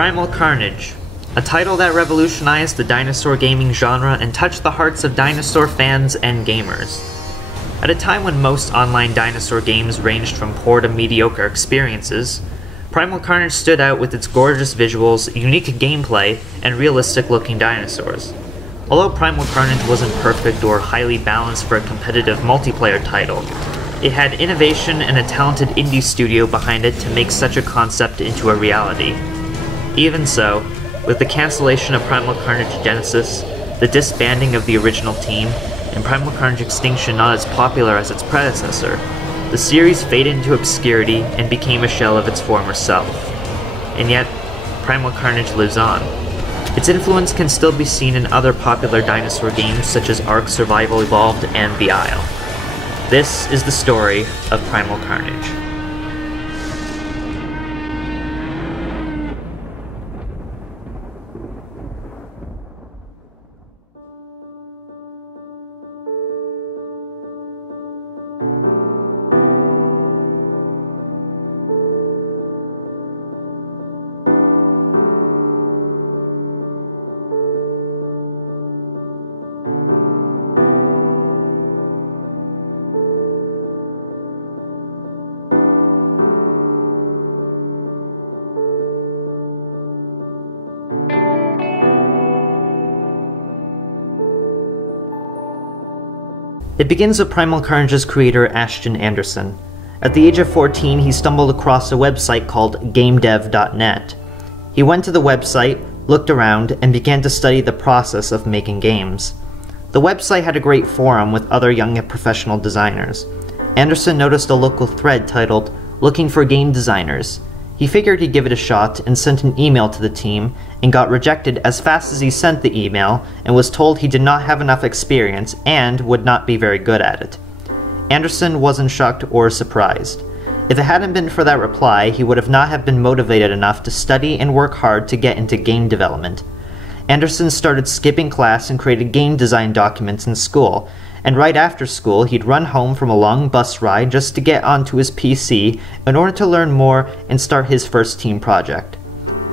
Primal Carnage, a title that revolutionized the dinosaur gaming genre and touched the hearts of dinosaur fans and gamers. At a time when most online dinosaur games ranged from poor to mediocre experiences, Primal Carnage stood out with its gorgeous visuals, unique gameplay, and realistic-looking dinosaurs. Although Primal Carnage wasn't perfect or highly balanced for a competitive multiplayer title, it had innovation and a talented indie studio behind it to make such a concept into a reality. Even so, with the cancellation of Primal Carnage Genesis, the disbanding of the original team, and Primal Carnage Extinction not as popular as its predecessor, the series faded into obscurity and became a shell of its former self. And yet, Primal Carnage lives on. Its influence can still be seen in other popular dinosaur games such as Ark Survival Evolved and The Isle. This is the story of Primal Carnage. It begins with Primal Carnage's creator Ashton Anderson. At the age of 14, he stumbled across a website called GameDev.net. He went to the website, looked around, and began to study the process of making games. The website had a great forum with other young and professional designers. Anderson noticed a local thread titled, "Looking for Game Designers." He figured he'd give it a shot and sent an email to the team and got rejected as fast as he sent the email and was told he did not have enough experience and would not be very good at it. Anderson wasn't shocked or surprised. If it hadn't been for that reply, he would have not have been motivated enough to study and work hard to get into game development. Anderson started skipping class and created game design documents in school, and right after school he'd run home from a long bus ride just to get onto his PC in order to learn more and start his first team project.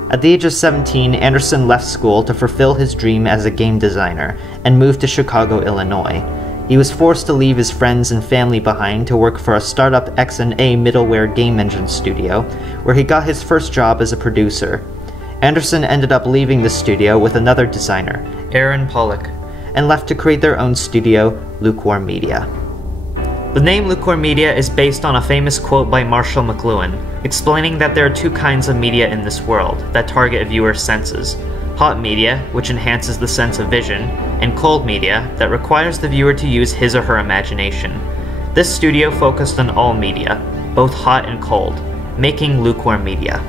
At the age of 17, Anderson left school to fulfill his dream as a game designer and moved to Chicago, Illinois. He was forced to leave his friends and family behind to work for a startup X&A middleware game engine studio, where he got his first job as a producer. Anderson ended up leaving the studio with another designer, Aaron Pollock, and left to create their own studio, Lukewarm Media. The name Lukewarm Media is based on a famous quote by Marshall McLuhan, explaining that there are two kinds of media in this world that target a viewer's senses: hot media, which enhances the sense of vision, and cold media that requires the viewer to use his or her imagination. This studio focused on all media, both hot and cold, making Lukewarm Media.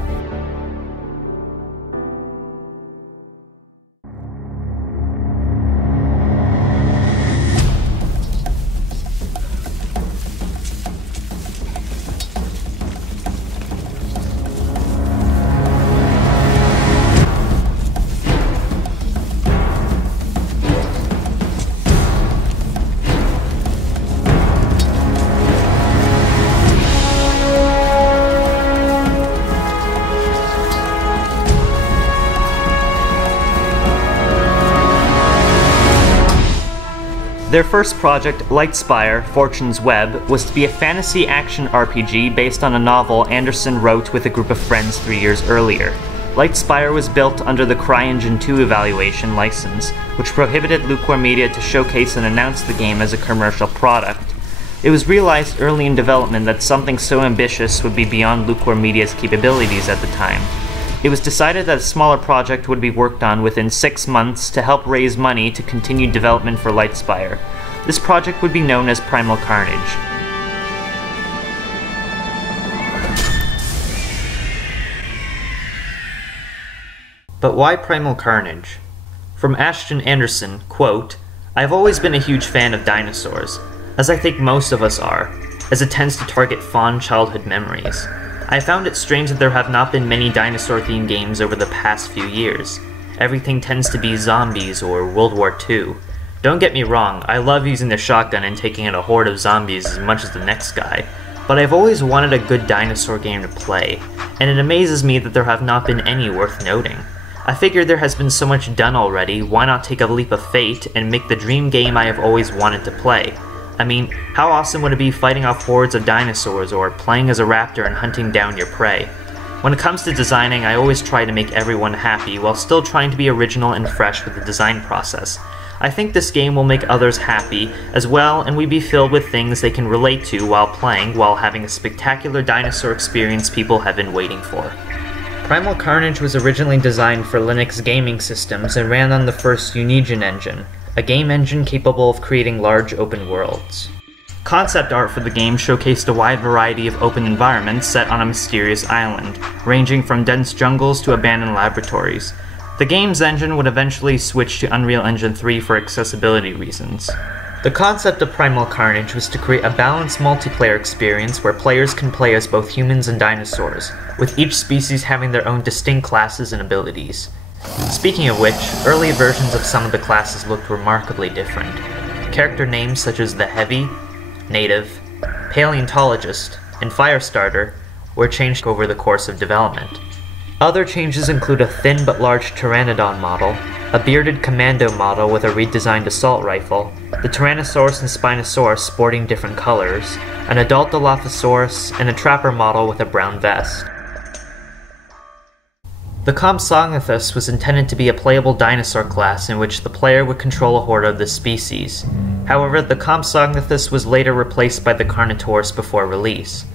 Their first project, LightSpire, Fortune's Web, was to be a fantasy action RPG based on a novel Anderson wrote with a group of friends 3 years earlier. LightSpire was built under the CryEngine 2 evaluation license, which prohibited Lukewarm Media to showcase and announce the game as a commercial product. It was realized early in development that something so ambitious would be beyond Lukewarm Media's capabilities at the time. It was decided that a smaller project would be worked on within 6 months to help raise money to continue development for LightSpire. This project would be known as Primal Carnage. But why Primal Carnage? From Ashton Anderson, quote, "I've always been a huge fan of dinosaurs, as I think most of us are, as it tends to target fond childhood memories. I found it strange that there have not been many dinosaur-themed games over the past few years. Everything tends to be zombies or World War II. Don't get me wrong, I love using the shotgun and taking out a horde of zombies as much as the next guy, but I've always wanted a good dinosaur game to play, and it amazes me that there have not been any worth noting. I figured there has been so much done already, why not take a leap of faith and make the dream game I have always wanted to play? I mean, how awesome would it be fighting off hordes of dinosaurs or playing as a raptor and hunting down your prey? When it comes to designing, I always try to make everyone happy while still trying to be original and fresh with the design process. I think this game will make others happy as well, and we'd be filled with things they can relate to while playing, while having a spectacular dinosaur experience people have been waiting for. Primal Carnage was originally designed for Linux gaming systems and ran on the first Unigine engine, a game engine capable of creating large open worlds. Concept art for the game showcased a wide variety of open environments set on a mysterious island, ranging from dense jungles to abandoned laboratories. The game's engine would eventually switch to Unreal Engine 3 for accessibility reasons. The concept of Primal Carnage was to create a balanced multiplayer experience where players can play as both humans and dinosaurs, with each species having their own distinct classes and abilities. Speaking of which, early versions of some of the classes looked remarkably different. Character names such as the Heavy, Native, Paleontologist, and Firestarter were changed over the course of development. Other changes include a thin but large Pteranodon model, a bearded Commando model with a redesigned assault rifle, the Tyrannosaurus and Spinosaurus sporting different colors, an adult Dilophosaurus, and a Trapper model with a brown vest. The Compsognathus was intended to be a playable dinosaur class in which the player would control a horde of this species. However, the Compsognathus was later replaced by the Carnotaurus before release.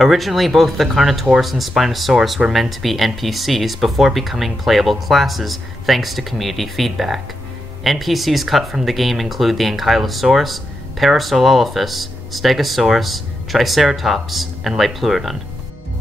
Originally, both the Carnotaurus and Spinosaurus were meant to be NPCs before becoming playable classes thanks to community feedback. NPCs cut from the game include the Ankylosaurus, Parasaurolophus, Stegosaurus, Triceratops, and Liopleurodon.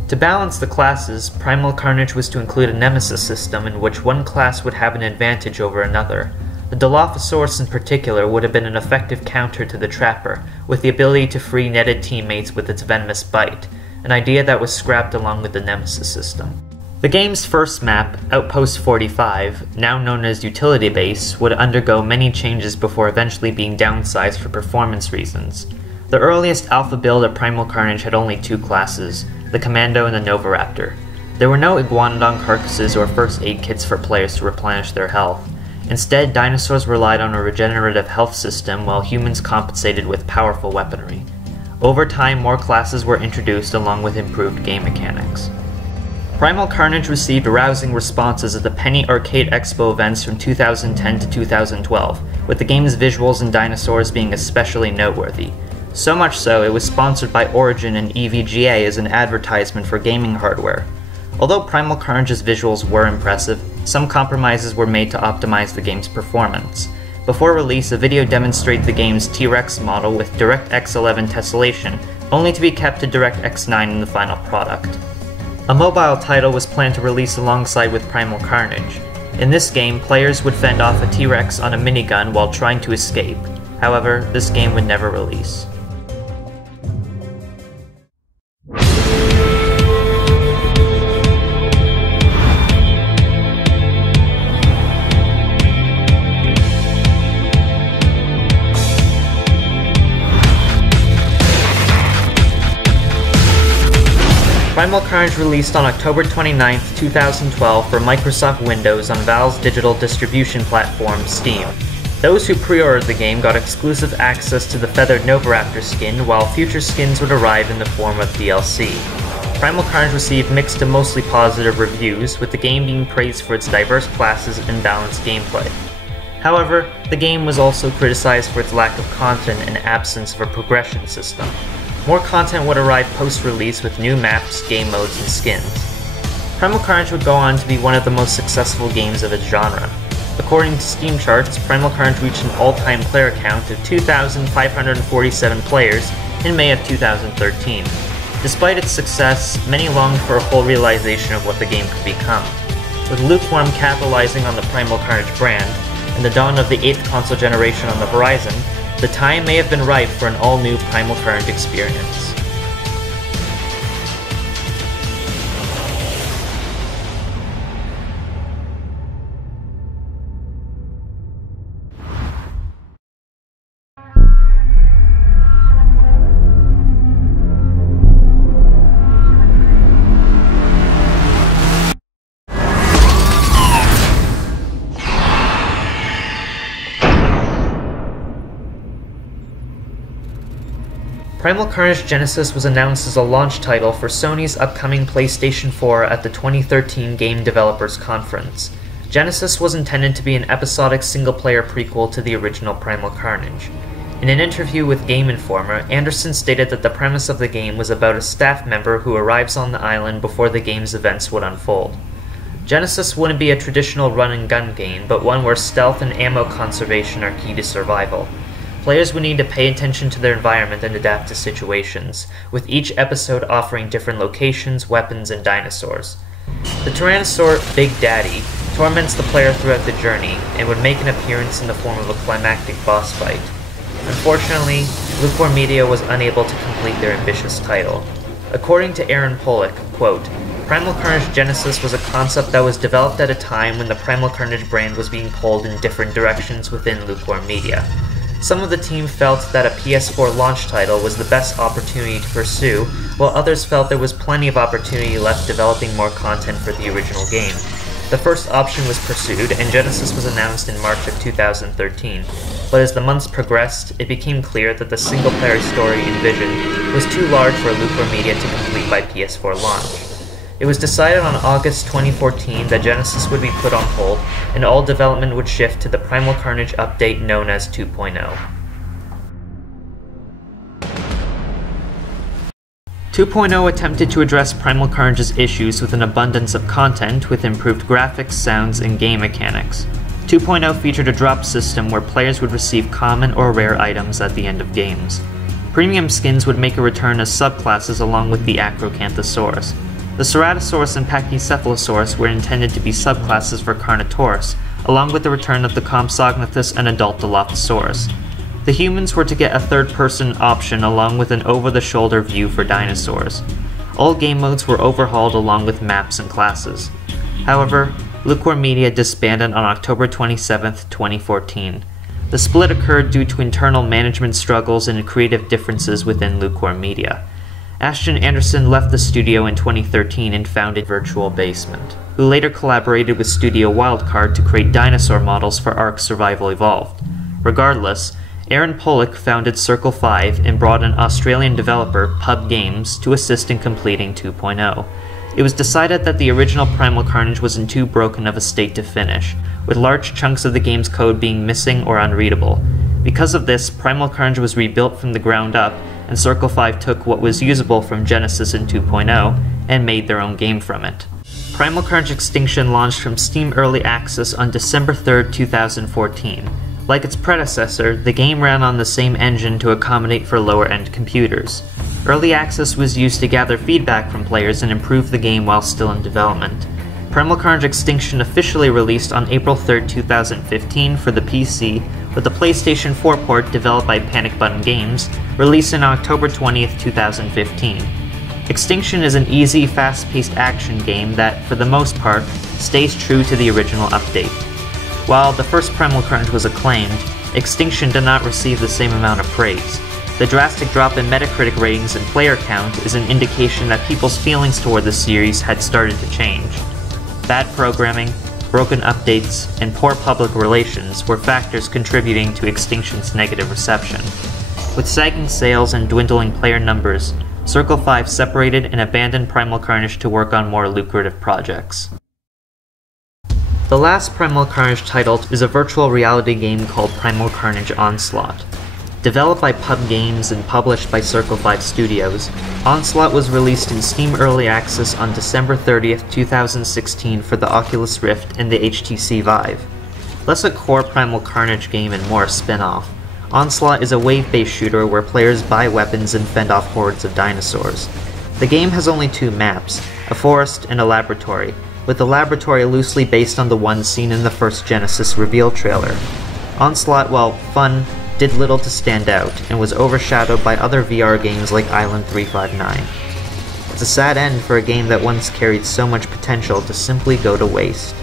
To balance the classes, Primal Carnage was to include a nemesis system in which one class would have an advantage over another. The Dilophosaurus in particular would have been an effective counter to the Trapper, with the ability to free netted teammates with its venomous bite, an idea that was scrapped along with the nemesis system. The game's first map, Outpost 45, now known as Utility Base, would undergo many changes before eventually being downsized for performance reasons. The earliest alpha build of Primal Carnage had only two classes, the Commando and the Novoraptor. There were no Iguanodon carcasses or first aid kits for players to replenish their health. Instead, dinosaurs relied on a regenerative health system while humans compensated with powerful weaponry. Over time, more classes were introduced along with improved game mechanics. Primal Carnage received rousing responses at the Penny Arcade Expo events from 2010 to 2012, with the game's visuals and dinosaurs being especially noteworthy. So much so, it was sponsored by Origin and EVGA as an advertisement for gaming hardware. Although Primal Carnage's visuals were impressive, some compromises were made to optimize the game's performance. Before release, a video demonstrated the game's T-Rex model with DirectX 11 tessellation, only to be kept to DirectX 9 in the final product. A mobile title was planned to release alongside with Primal Carnage. In this game, players would fend off a T-Rex on a minigun while trying to escape. However, this game would never release. Primal Carnage released on October 29, 2012 for Microsoft Windows on Valve's digital distribution platform, Steam. Those who pre-ordered the game got exclusive access to the feathered Novoraptor skin, while future skins would arrive in the form of DLC. Primal Carnage received mixed to mostly positive reviews, with the game being praised for its diverse classes and balanced gameplay. However, the game was also criticized for its lack of content and absence of a progression system. More content would arrive post-release with new maps, game modes, and skins. Primal Carnage would go on to be one of the most successful games of its genre. According to Steam charts, Primal Carnage reached an all-time player count of 2,547 players in May of 2013. Despite its success, many longed for a full realization of what the game could become. With Lukewarm capitalizing on the Primal Carnage brand, and the dawn of the 8th console generation on the horizon, the time may have been ripe for an all-new Primal Carnage experience. Primal Carnage Genesis was announced as a launch title for Sony's upcoming PlayStation 4 at the 2013 Game Developers Conference. Genesis was intended to be an episodic single-player prequel to the original Primal Carnage. In an interview with Game Informer, Anderson stated that the premise of the game was about a staff member who arrives on the island before the game's events would unfold. Genesis wouldn't be a traditional run-and-gun game, but one where stealth and ammo conservation are key to survival. Players would need to pay attention to their environment and adapt to situations, with each episode offering different locations, weapons, and dinosaurs. The Tyrannosaur Big Daddy torments the player throughout the journey, and would make an appearance in the form of a climactic boss fight. Unfortunately, Lukewarm Media was unable to complete their ambitious title. According to Aaron Pollock, quote, "Primal Carnage Genesis was a concept that was developed at a time when the Primal Carnage brand was being pulled in different directions within Lukewarm Media. Some of the team felt that a PS4 launch title was the best opportunity to pursue, while others felt there was plenty of opportunity left developing more content for the original game. The first option was pursued, and Genesis was announced in March of 2013, but as the months progressed, it became clear that the single-player story envisioned was too large for Lukewarm Media to complete by PS4 launch. It was decided on August 2014 that Genesis would be put on hold, and all development would shift to the Primal Carnage update known as 2.0. 2.0 attempted to address Primal Carnage's issues with an abundance of content with improved graphics, sounds, and game mechanics. 2.0 featured a drop system where players would receive common or rare items at the end of games. Premium skins would make a return as subclasses along with the Acrocanthosaurus. The Ceratosaurus and Pachycephalosaurus were intended to be subclasses for Carnotaurus, along with the return of the Compsognathus and adult Dilophosaurus. The humans were to get a third-person option along with an over-the-shoulder view for dinosaurs. All game modes were overhauled along with maps and classes. However, Lukewarm Media disbanded on October 27, 2014. The split occurred due to internal management struggles and creative differences within Lukewarm Media. Ashton Anderson left the studio in 2013 and founded Virtual Basement, who later collaborated with Studio Wildcard to create dinosaur models for Ark Survival Evolved. Regardless, Aaron Pollock founded Circle 5 and brought in Australian developer Pub Games to assist in completing 2.0. It was decided that the original Primal Carnage was in too broken of a state to finish, with large chunks of the game's code being missing or unreadable. Because of this, Primal Carnage was rebuilt from the ground up, and Circle 5 took what was usable from Genesis in 2.0 and made their own game from it. Primal Carnage Extinction launched from Steam Early Access on December 3, 2014. Like its predecessor, the game ran on the same engine to accommodate for lower-end computers. Early Access was used to gather feedback from players and improve the game while still in development. Primal Carnage Extinction officially released on April 3, 2015 for the PC, with the PlayStation 4 port developed by Panic Button Games, released on October 20, 2015. Extinction is an easy, fast-paced action game that, for the most part, stays true to the original update. While the first Primal Carnage was acclaimed, Extinction did not receive the same amount of praise. The drastic drop in Metacritic ratings and player count is an indication that people's feelings toward the series had started to change. Bad programming, broken updates, and poor public relations were factors contributing to Extinction's negative reception. With sagging sales and dwindling player numbers, Circle 5 separated and abandoned Primal Carnage to work on more lucrative projects. The last Primal Carnage title is a virtual reality game called Primal Carnage Onslaught. Developed by Pub Games and published by Circle 5 Studios, Onslaught was released in Steam Early Access on December 30th, 2016 for the Oculus Rift and the HTC Vive. Less a core Primal Carnage game and more a spin-off, Onslaught is a wave-based shooter where players buy weapons and fend off hordes of dinosaurs. The game has only two maps, a forest and a laboratory, with the laboratory loosely based on the one seen in the first Genesis reveal trailer. Onslaught, while fun, did little to stand out, and was overshadowed by other VR games like Island 359. It's a sad end for a game that once carried so much potential to simply go to waste.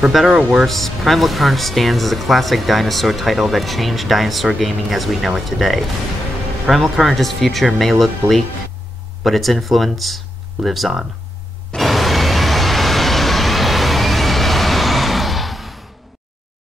For better or worse, Primal Carnage stands as a classic dinosaur title that changed dinosaur gaming as we know it today. Primal Carnage's future may look bleak, but its influence lives on.